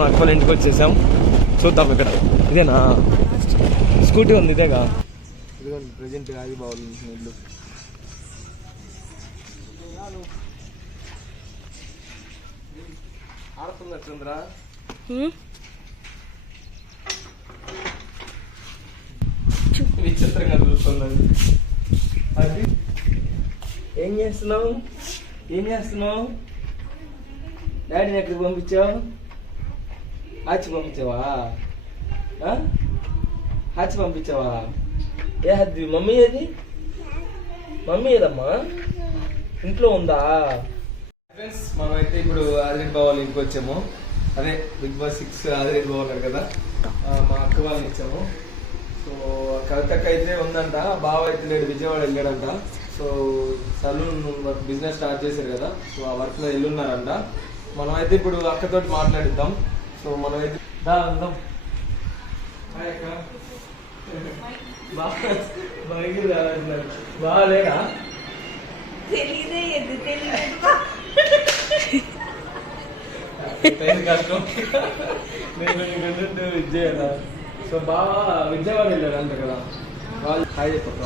మన అక్క వాళ్ళ ఇంటికి వచ్చేసాం. చూద్దాం ఇక్కడ. ఇదేనా స్కూటీ ఉంది? ఇదేగా. ఇదిగోండి ప్రజెంట్ ఆగి బాగుంది ఇల్లు. ఆడుతుందా చంద్ర? విచిత్రంగా చూస్తున్నది. అది ఏం చేస్తున్నావు? డాడీని ఎక్కడికి పంపించావు? హాచి పంపించావా? హాచి పంపించావా? ఏ హద్ది మమ్మీ ఏది? మమ్మీ ఏదమ్మా? ఇంట్లో ఉందా? ఫ్రెండ్స్ మనమైతే ఇప్పుడు ఆదిరెడ్డి బావ వాళ్ళ ఇంటికి వచ్చాము. అదే బిగ్ బాస్ 6 ఆదిరెడ్డి బావ ఉన్నారు కదా, మా అక్క వాళ్ళని ఇచ్చాము. సో కవితక్క అయితే ఉందంట, బావ అయితే లేడు, విజయవాడ వెళ్ళాడంట. సో సలూన్ బిజినెస్ స్టార్ట్ చేశారు కదా, సో ఆ వర్క్ లో వెళ్ళున్నారంట. మనమైతే ఇప్పుడు అక్కతోటి మాట్లాడిద్దాం. సో మనమైతే వెళ్దాం. బాగాలేదా? కష్టం నేను విజయనా. సో బాగా విజయవాడ వెళ్ళాడు అంట కదా. వాళ్ళు హాయ్ చెప్పండి.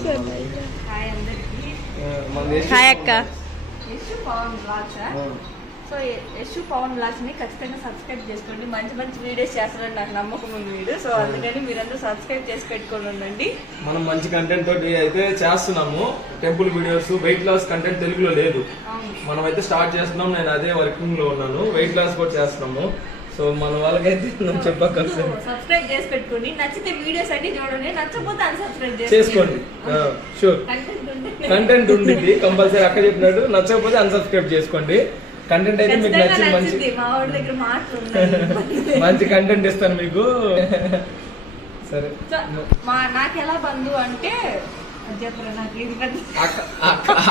సో యశు పవన్ బ్లాగ్స్ ని ఖచ్చితంగా సబ్స్క్రైబ్ చేసుకోండి. మంచి మంచి వీడియోస్ చేస్తారని నాకు నమ్మకం ఉంది వీడియో. సో అందుకని మీరందరూ సబ్స్క్రైబ్ చేసి పెట్టుకొని ఉండండి. మనం మంచి కంటెంట్ తోటి అయితే చేస్తున్నాము. Temple videos, weight loss content తెలుగులో లేదు, మనం అయితే స్టార్ట్ చేస్తున్నాం. నేను అదే వర్కింగ్ లో ఉన్నాను. వెయిట్ లాస్ కూడా చేస్తున్నాము. సో మన వాళ్ళకైతే చెప్పక్కర్లేదు, సబ్స్క్రైబ్ చేసి పెట్టుకోండి. నచ్చితే వీడియోస్ అన్ని చూడండి, నచ్చకపోతే అన్సబ్స్క్రైబ్ చేసుకోండి. షూర్ కంటెంట్ ఉండింది కంపల్సరీ. అక్క చెప్పినట్టు నచ్చకపోతే అన్సబ్స్క్రైబ్ చేసుకోండి. కంటెంట్ అయితే మీకు నచ్చింది, మంచి కంటెంట్ ఇస్తాను మీకు. సరే నాకు ఎలా బంధు అంటే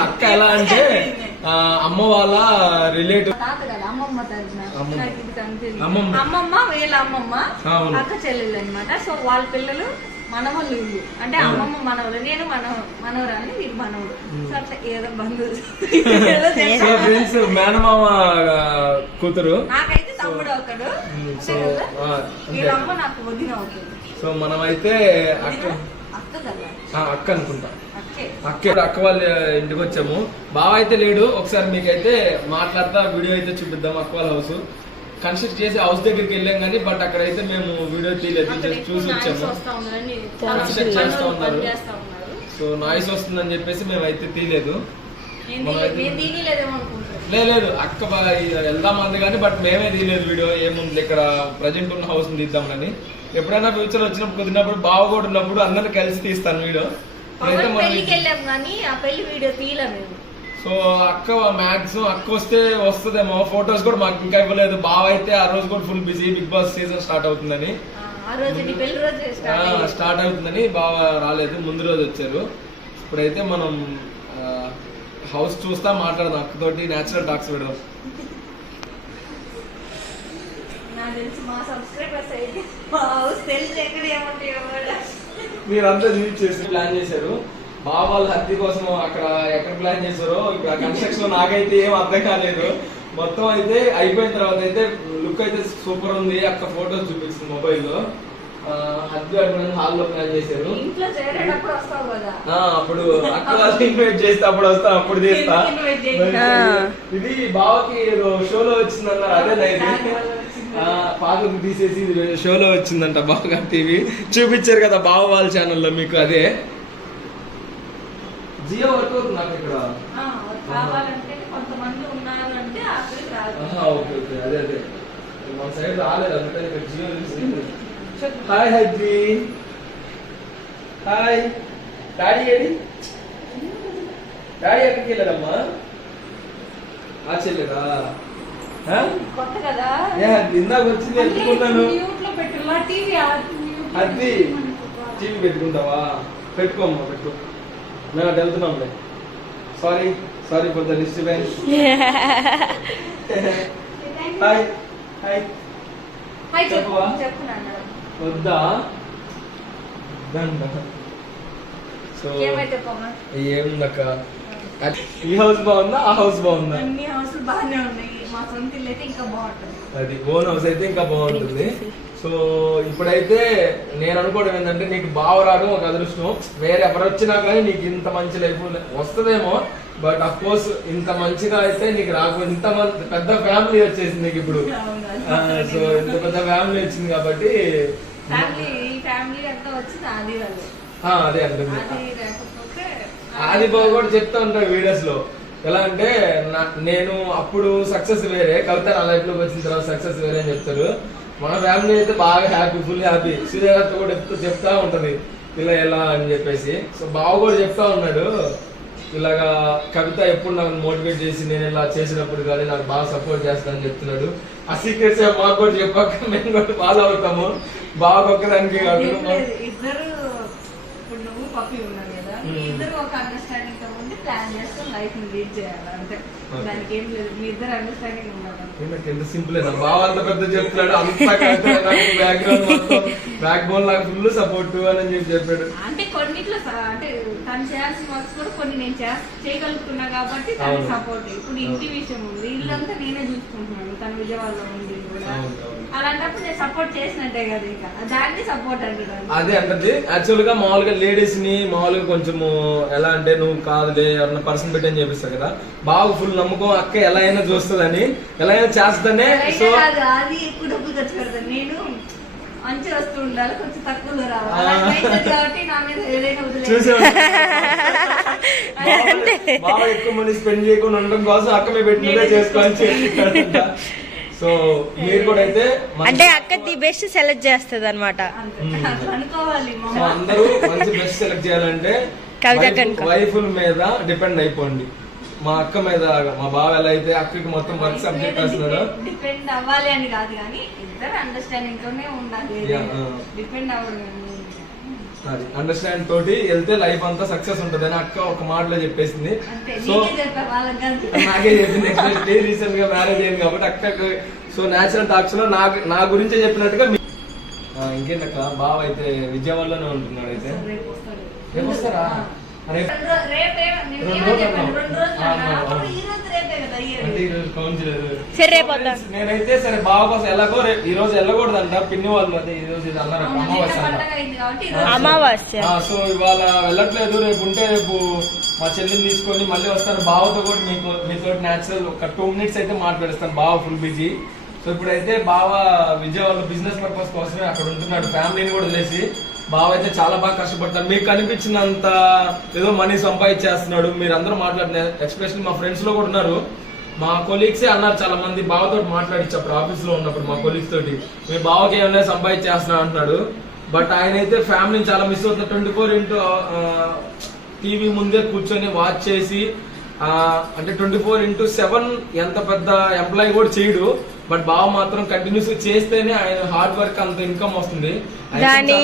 అక్క ఎలా అంటే అమ్మ వాళ్ళ రిలేటివ్, అమ్మమ్మ వీళ్ళ అమ్మమ్మ అక్క చెల్లెళ్ళు అనమాట. సో వాళ్ళ పిల్లలు మనవళ్ళు అంటే అమ్మమ్మ మనవలు, నేను మనవరాన్ని, వీళ్ళు మనవడు. సో అట్లా ఏదో బంధువులు. మేనమామ కూతురు, నాకైతే తమ్ముడు ఒకడు, వీళ్ళమ్మ నాకు వదిన అవుతుంది. సో మనమైతే అక్క అనుకుంటా, అక్క వాళ్ళ ఇంటికి వచ్చాము. బావ అయితే లేడు. ఒకసారి మీకైతే మాట్లాడతా వీడియో అయితే చూపిద్దాం. అక్క వాళ్ళ హౌస్ కన్స్ట్రక్ట్ చేసి హౌస్ దగ్గరికి వెళ్ళాం కానీ, బట్ అక్కడైతే మేము వీడియో తీయలేదు, జస్ట్ చూసి వచ్చాము. కన్స్ట్రక్ట్ చేస్తూ ఉన్నారు, సో నాయిస్ వస్తుందని చెప్పేసి మేమైతే తీయలేదు. లేదు అక్క వెళ్దాం అంది కానీ, బట్ మేమే తీయలేదు వీడియో. ఏముంది ఇక్కడ ప్రజెంట్ ఉన్న హౌస్ తీద్దామని. ఎప్పుడైనా ఫ్యూచర్ వచ్చినప్పుడు కుదిరినప్పుడు బావ కూడా ఉన్నప్పుడు అందరిని కలిసి తీస్తాను వీడియో. సో అక్క మ్యాక్సిమం అక్క వస్తుందేమో. ఫొటోస్ కూడా మాకు ఇంకా ఇవ్వలేదు. బావ అయితే ఆ రోజు కూడా full busy, Bigg Boss season start అవుతుందని బావ రాలేదు, ముందు రోజు వచ్చారు. ఇప్పుడైతే మనం హౌస్ చూస్తా మాట్లాడదాం. అక్కతోటి న్యాచురల్ టాక్స్ పెడదాం. మీరంతా యూజ్ చేసి ప్లాన్ చేశారు. బావ వాళ్ళ హత్య కోసం అక్కడ ఎక్కడ ప్లాన్ చేశారో ఇప్పుడు ఆ కన్స్ట్రక్షన్ నాకైతే ఏం అర్థం కాలేదు. మొత్తం అయితే అయిపోయిన తర్వాత అయితే లుక్ అయితే సూపర్ ఉంది. అక్క ఫోటోస్ చూపిస్తుంది మొబైల్లో. హద్దు అడ్వాన్స్ హాల్లో ప్లాన్ చేశారు. అప్పుడు అక్క వాళ్ళు ఇన్వైట్ చేస్తే అప్పుడు వస్తా, అప్పుడు చేస్తా. ఇది బావకి ఏదో షోలో వచ్చిందన్నారు, అదే ఇది పాటలు తీసేసి ఇది షోలో వచ్చిందంట బాగా. టీవీ చూపించారు కదా బావ వాళ్ళ ఛానల్లో మీకు. అదే జియో వర్క్ అవుతుంది నాకు ఇక్కడ. ఓకే ఓకే, అదే అదే మన సైడ్ రాలేదు అందుకని ఇక్కడ జియో. హాయ్ హజ్జీ, హాయ్. డాడీ ఏడి? డాడీ ఎక్కడికి వెళ్ళారమ్మా? ఆ చెల్లెదా? ఇందాక వచ్చింది ఎత్తుకున్నాను. అది టీవీ పెట్టుకుంటావా? పెట్టుకోమ్మా, పెట్టుకో. మేము అటు వెళ్తున్నాంలే. Sorry for the disturbance. Hi hi చెప్పవా? వద్దా? సో ఏముందక్క, ఈ హౌస్ బాగుందా ఆ హౌస్ బాగుందా? అన్ని హౌస్ బాగానే ఉన్నాయి. మా సొంత ఇల్లు అయితే ఇంకా బాగుంటుంది. అది ఓన్ హౌస్ అయితే ఇంకా బాగుంటుంది. సో ఇప్పుడైతే నేను అనుకోవడం ఏంటంటే నీకు బావ రావడం ఒక అదృష్టం. వేరే ఎవరు వచ్చినా కానీ నీకు ఇంత మంచి లైఫ్ వస్తుందేమో, బట్ అఫ్ కోర్స్ ఇంత మంచిగా అయితే నీకు రాకు. ఇంత పెద్ద ఫ్యామిలీ వచ్చేసింది నీకు ఇప్పుడు. సో ఇంత పెద్ద ఫ్యామిలీ వచ్చింది కాబట్టి అదే అంటుంది. ఆది బాబు కూడా చెప్తా ఉంటాడు వీడియోస్ లో. ఎలా అంటే నేను అప్పుడు సక్సెస్ వేరే, కవిత నా లైఫ్ లోకి వచ్చిన తర్వాత సక్సెస్ వేరే అని చెప్తారు. మన ఫ్యామిలీ అయితే బాగా హ్యాపీ, ఫుల్ హ్యాపీ. శ్రీదేవత కూడా చెప్తా ఉంటది ఇలా ఎలా అని చెప్పేసి. సో బావ కూడా చెప్తా ఉన్నాడు ఇలాగా కవిత ఎప్పుడు నాకు మోటివేట్ చేసి నేను ఇలా చేసినప్పుడు కానీ నాకు బాగా సపోర్ట్ చేస్తానని చెప్తున్నాడు. ఆ సీక్రెట్స్ మాకు కూడా చెప్పాక మేము కూడా ఫాలో అవుతాము. బాగా ఒక్కదానికి కాకుండా ఇద్దరు ఇప్పుడు నువ్వు పప్పి ఉన్నారు కదా, ఇద్దరు ఒక అండర్స్టాండింగ్ తో ఉండి ప్లాన్ చేస్తాం లైఫ్ ని లీడ్ చేయాలి అంటే దానికి ఏం లేదు. మీ ఇద్దరు అండర్స్టాండింగ్ ఉన్నారు. ఎంత సింపుల్ అయినా బావ అంత పెద్ద చెప్తున్నాడు. అంత బ్యాక్గ్రౌండ్ మొత్తం బ్యాక్ బోన్ లాగా ఫుల్ సపోర్ట్ అని చెప్పి చెప్పాడు. అంటే కొన్నిట్లో అంటే తను చేయాల్సిన వర్క్స్ కూడా కొన్ని నేను చేయగలుగుతున్నా కాబట్టి తన సపోర్ట్. ఇప్పుడు ఇంటి విషయం ఉంది, ఇల్లంతా నేనే చూసుకుంటున్నాను, తను విజయవాడలో ఉంది కూడా. అలాంటప్పుడు నేను సపోర్ట్ చేసినట్టే కదా, ఇక దాన్ని సపోర్ట్ అంటున్నాను. అదే అంటే యాక్చువల్ గా మామూలుగా లేడీస్ ని మామూలుగా కొంచెం ఎలా అంటే నువ్వు కాదులే ఎవరన్నా పర్సన్ పెట్టని చెప్పిస్తావు కదా, బాగా ఫుల్ నమ్మకం అక్క ఎలా అయినా చూస్తుందని, ఎలా అయినా చేస్తుందనే. సో అది ఎక్కువ డబ్బులు ఖర్చు పెడతాను నేను, మంచి వస్తూ ఉండాలి, కొంచెం తక్కువలో రావాలి కాబట్టి నా మీద ఏదైనా బాగా ఎక్కువ మనీ స్పెండ్ చేయకుండా ఉండడం కోసం అక్క మీద పెట్టినదే చేసుకోవాలి. సో మీరు కూడా అయితే అంటే అక్క ది బెస్ట్ సెలెక్ట్ చేస్తుంది అనమాట. అందరూ మంచి బెస్ట్ సెలెక్ట్ చేయాలంటే వైఫ్ మీద డిపెండ్ అయిపోండి. మా అక్క మీద మా బావ ఎలా అయితే అక్కకి మొత్తం వర్క్ సబ్జెక్ట్ వస్తున్నాడు, డిపెండ్ అవ్వాలి అని కాదు కానీ ఇద్దరు అండర్స్టాండింగ్ తోనే ఉండాలి. డిపెండ్ అవ్వడం అది అండర్స్టాండ్ తోటి వెళ్తే లైఫ్ అంతా సక్సెస్ ఉంటుంది అని అక్క ఒక మాటలో చెప్పేసింది. సో నాకే చెప్పింది, ఎక్స్పెషల్లీ రీసెంట్ గా మ్యారేజ్ అయింది కాబట్టి అక్కకు. సో నేచురల్ టాక్స్ లో నా గురించే చెప్పినట్టుగా ఇంకేంటక్క బావ అయితే విజయవాడలోనే ఉంటున్నాడు. అయితే రేపు వస్తారా? నేనైతే సరే బావ కోసం ఎలాగో ఈ రోజు వెళ్ళకూడదంట, పిన్ని వాళ్ళు అయితే ఈ రోజు అన్నారు అమావాస్య. సో ఇవాళ వెళ్ళట్లేదు, రేపు ఉంటే రేపు మా చెల్లిని తీసుకొని మళ్ళీ వస్తాను. బావతో కూడా మీతో నేచురల్ ఒక 2 minutes అయితే మాట్లాడిస్తాను. బావ ఫుల్ బిజీ. సో ఇప్పుడైతే బావ విజయవాడలో బిజినెస్ పర్పస్ కోసమే అక్కడ ఉంటున్నాడు, ఫ్యామిలీని కూడా వదిలేసి. బావ అయితే చాలా బాగా కష్టపడతాడు. మీకు కనిపించినంత ఏదో మనీ సంపాదించేస్తున్నాడు. మీరు అందరూ మాట్లాడినారు, ఎస్పెషల్లీ మా ఫ్రెండ్స్ లో కూడా ఉన్నారు. మా కొలీగ్సే అన్నారు చాలా మంది బావతో మాట్లాడించప్పుడు ఆఫీస్ లో ఉన్నప్పుడు మా కొలీగ్స్ తోటి, మీ బావకి ఏమైనా సంపాదించేస్తున్నా అంటున్నాడు. బట్ ఆయన అయితే ఫ్యామిలీని చాలా మిస్ అవుతున్నారు. 24 టీవీ ముందే కూర్చొని వాచ్ చేసి అంటే 24/7 ఎంత పెద్ద ఎంప్లాయీ కూడా చేయడు. బట్ బావ మాత్రం కంటిన్యూస్ చేస్తేనే ఆయన హార్డ్ వర్క్ అంత ఇన్కమ్ వస్తుంది. దాని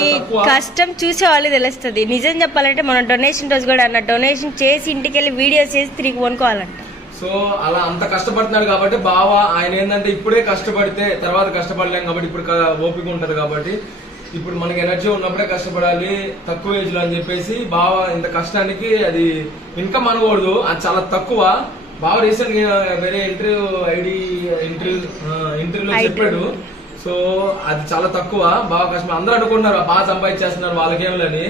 కష్టం చూసే వాళ్ళు తెలుస్తుంది. నిజం చెప్పాలంటే మన డొనేషన్ రోజు కూడా అన్న డొనేషన్ చేసి ఇంటికి వెళ్ళి వీడియోస్ చేసి తిరిగి కొనుక్కోవాలంట. సో అలా అంత కష్టపడుతున్నాడు కాబట్టి బావ ఆయన ఏంటంటే ఇప్పుడే కష్టపడితే తర్వాత కష్టపడలేం కాబట్టి ఇప్పుడు ఓపిక ఉంటది కాబట్టి ఇప్పుడు మనకి ఎనర్జీ ఉన్నప్పుడే కష్టపడాలి తక్కువ ఏజ్ లో అని చెప్పేసి బావ ఇంత కష్టానికి అది ఇన్కమ్ అనకూడదు, అది చాలా తక్కువ. బావ రీసెంట్ గా వేరే ఇంటర్వ్యూలో చెప్పాడు. సో అది చాలా తక్కువ. బాగా కష్టం అందరూ అనుకుంటున్నారు బాగా సంపాదించేస్తున్నారు వాళ్ళకేమని,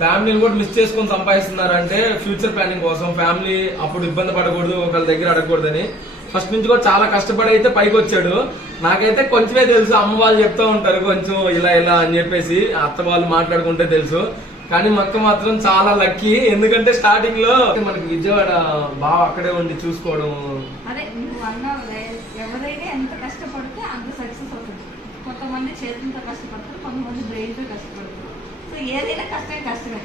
ఫ్యామిలీని కూడా మిస్ చేసుకుని సంపాదిస్తున్నారు అంటే ఫ్యూచర్ ప్లానింగ్ కోసం. ఫ్యామిలీ అప్పుడు ఇబ్బంది పడకూడదు, ఒకళ్ళ దగ్గర అడగకూడదని ఫస్ట్ నుంచి కూడా చాలా కష్టపడి అయితే పైకి వచ్చాడు. నాకైతే కొంచెమే తెలుసు, అమ్మ వాళ్ళు చెప్తా ఉంటారు కొంచెం ఇలా ఇలా అని చెప్పేసి, అత్త వాళ్ళు మాట్లాడుకుంటే తెలుసు. కానీ మక్క మాత్రం చాలా లక్కీ, ఎందుకంటే స్టార్టింగ్ లో మనకి విజయవాడ బాగా అక్కడే ఉండి చూసుకోవడం. అదే నువ్వు అన్నావు, ఎవరైనా ఎంత కష్టపడితే అంత సక్సెస్ అవుతుంది. కొంతమంది చేతులతో కష్టపడతారు, కొంతమంది బ్రెయిన్ తో కష్టపడతారు. సో ఏదైనా కష్టమే.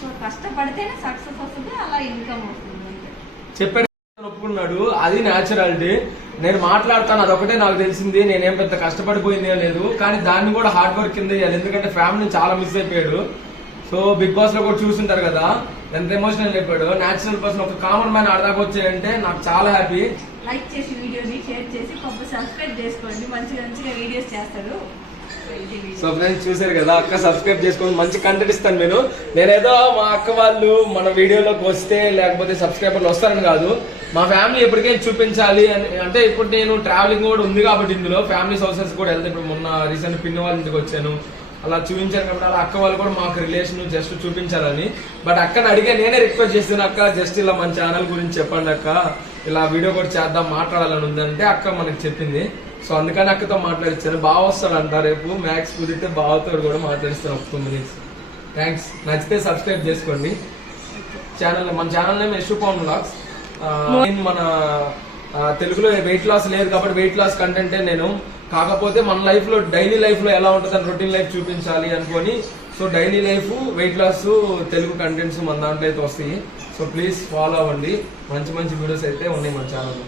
సో కష్టపడితేనే సక్సెస్ వస్తుంది, అలా ఇన్కమ్ వస్తుంది. చెప్పాడు, ఒప్పుకున్నాడు, అది న్యాచురాలిటీ. నేను మాట్లాడతాను, అదొకటే నాకు తెలిసింది. నేనేం పెద్ద కష్టపడిపోయిందే లేదు, కానీ దాన్ని కూడా హార్డ్ వర్క్ కింద చేయాలి. ఎందుకంటే ఫ్యామిలీని చాలా మిస్ అయిపోయాడు. సో బిగ్ బాస్ లో కూడా చూస్తుంటారు కదా ఎంత ఎమోషనల్ అయిపోయాడు. న్యాచురల్ పర్సన్ ఒక కామన్ మ్యాన్ ఆడదాకా వచ్చాయంటే నాకు చాలా హ్యాపీ. లైక్ చేసి వీడియోని షేర్ చేసి సబ్స్క్రైబ్ చేసుకోండి, మంచిగా వీడియోస్ చేస్తాడు. సో ఫ్రెండ్స్ చూసారు కదా, అక్క సబ్స్క్రైబ్ చేసుకోండి, మంచి కంటెంట్ ఇస్తాను నేనేదో మా అక్క వాళ్ళు మన వీడియోలోకి వస్తే లేకపోతే సబ్స్క్రైబర్లు వస్తారని కాదు, మా ఫ్యామిలీ ఎప్పటికైనా చూపించాలి అని అంటే ఇప్పుడు నేను ట్రావెలింగ్ కూడా ఉంది కాబట్టి ఇందులో ఫ్యామిలీ సోర్సెస్ కూడా వెళ్తే ఇప్పుడు మొన్న రీసెంట్ పిన్ని వాళ్ళ ఇంటికి వచ్చాను అలా చూపించాను కాబట్టి అలా అక్క వాళ్ళు కూడా మాకు రిలేషన్ జస్ట్ చూపించాలని. బట్ అక్కని అడిగే నేనే రిక్వెస్ట్ చేస్తాను, అక్క జస్ట్ ఇలా మన ఛానల్ గురించి చెప్పండి అక్క, ఇలా వీడియో కూడా చేద్దాం మాట్లాడాలని ఉందంటే అక్క మనకి చెప్పింది. సో అందుకని అక్కతో మాట్లాడించాను. బాగా వస్తాడంట రేపు మ్యాథ్స్ కుదిరితే బావతో కూడా మాట్లాడిస్తాను ఒక 2 minutes. థ్యాంక్స్. నచ్చితే సబ్స్క్రైబ్ చేసుకోండి ఛానల్. మన channel name Yashu Pawan vlogs. నేను మన తెలుగులో వెయిట్ లాస్ లేదు కాబట్టి వెయిట్ లాస్ కంటెంటే నేను, కాకపోతే మన లైఫ్ లో డైలీ లైఫ్ లో ఎలా ఉంటుందని రొటీన్ లైఫ్ చూపించాలి అనుకొని so daily life weight loss Telugu contents మన దాంట్లో అయితే వస్తాయి. సో ప్లీజ్ ఫాలో అవ్వండి, మంచి మంచి వీడియోస్ అయితే ఉన్నాయి మన ఛానల్లో.